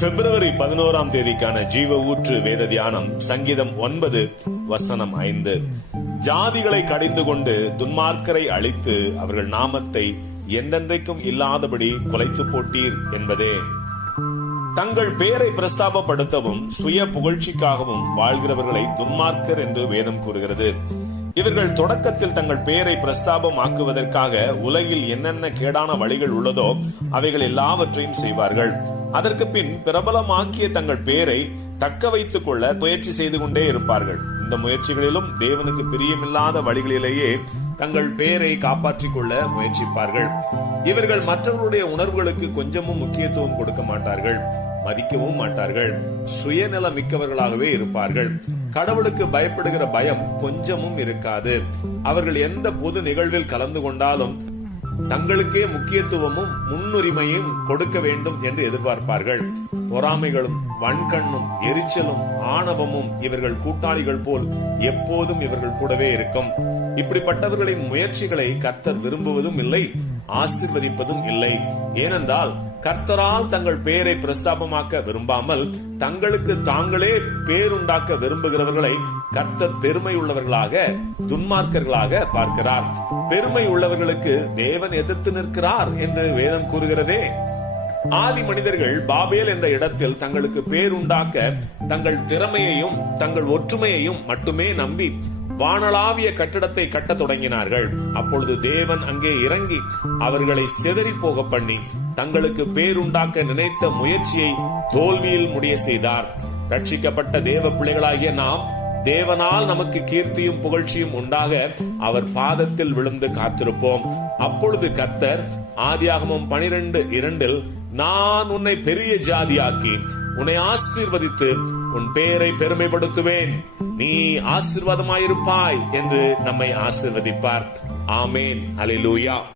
பிப்ரவரி 11 ஜீவ ஊற்று வேத தியானம் சங்கீதம் 9:5. ஜாதிகளை கடிந்து கொண்டு துன்மார்க்கரை அழித்து அவர்கள் நாமத்தை என்றென்றைக்கும் இல்லாதபடி குலைத்து போட்டீர் என்பதே. தங்கள் பெயரை பிரஸ்தாபப்படுத்தவும் சுய புகழ்ச்சிக்காகவும் வாழ்கிறவர்களை துன்மார்க்கர் என்று வேதம் கூறுகிறது. இவர்கள் தொடக்கத்தில் தங்கள் பெயரை பிரஸ்தாபமாக்குவதற்காக உலகில் என்னென்ன கேடான வழிகள் உள்ளதோ அவைகள் எல்லாவற்றையும் செய்வார்கள். அதற்கு பின் பிரபலமாக்கிய தங்கள் பெயரை தக்க வைத்துக் கொள்ள முயற்சி செய்து கொண்டே இருப்பார்கள். இந்த முயற்சிகளிலும் தேவனுக்கு பிரியமில்லாத வழிகளிலேயே தங்கள் பெயரை காப்பாற்றிக் கொள்ள முயற்சிப்பார்கள். இவர்கள் மற்றவர்களுடைய உணர்வுகளுக்கு கொஞ்சமும் முக்கியத்துவம் கொடுக்க மாட்டார்கள், மதிக்கவும் மாட்டார்கள். சுயநல மிக்கவர்களாகவே இருப்பார்கள். கடவுளுக்கு பயப்படுகிற பயம் கொஞ்சமும் இருக்காது. அவர்கள் எந்த பொது நிகழ்வில் கலந்து கொண்டாலும் தங்களுக்கே முக்கியத்துவமும் முன்னுரிமையும் கொடுக்க வேண்டும் என்று எதிர்பார்ப்பார்கள். பொறாமைகளும் வன்கண்ணும் எரிச்சலும் ஆணவமும் இவர்கள் கூட்டாளிகள் போல் எப்போதும் இவர்கள் கூடவே இருக்கும். இப்படிப்பட்டவர்களின் முயற்சிகளை கர்த்தர் விரும்புவதும் இல்லை, ஆசீர்வதிப்பதும் இல்லை. ஏனென்றால் கர்த்தரால் தங்கள் பெயரை பிரஸ்தாபமாக்க விரும்பாமல் தங்களுக்கு தாங்களே பேருண்டாக்க விரும்புகிறவர்களை கர்த்தர் பெருமை உள்ளவர்களாக துன்மார்க்கர்களாக பார்க்கிறார். பெருமை உள்ளவர்களுக்கு தேவன் எதிர்த்து நிற்கிறார் என்று வேதம் கூறுகிறதே. ஆதி மனிதர்கள் பாபேல் என்ற இடத்தில் தங்களுக்கு பேருண்டாக்க தங்கள் திறமையையும் தங்கள் ஒற்றுமையையும் மட்டுமே நம்பி வானளாவிய கட்டிடத்தை கட்ட தொடங்கினார்கள். அப்பொழுது தேவன் அங்கே இறங்கி அவர்களை சிதறி போக பண்ணி தங்களுக்கு பேருண்டாக்க நினைத்த முயற்சியை தோல்வியில் முடிய செய்தார். ரட்சிக்கப்பட்ட தேவ பிள்ளைகளாகிய நாம் தேவனால் நமக்கு கீர்த்தியும் புகழ்ச்சியும் உண்டாக அவர் பாதத்தில் விழுந்து காத்திருப்போம். அப்பொழுது கர்த்தர் ஆதியாகமம் 12:2 நான் உன்னை பெரிய ஜாதியாக்கி உன்னை ஆசீர்வதித்து உன் பெயரை பெருமைப்படுத்துவேன், நீ ஆசீர்வாதமாயிருப்பாய் என்று நம்மை ஆசீர்வதிப்பார். ஆமேன். அல்லேலூயா.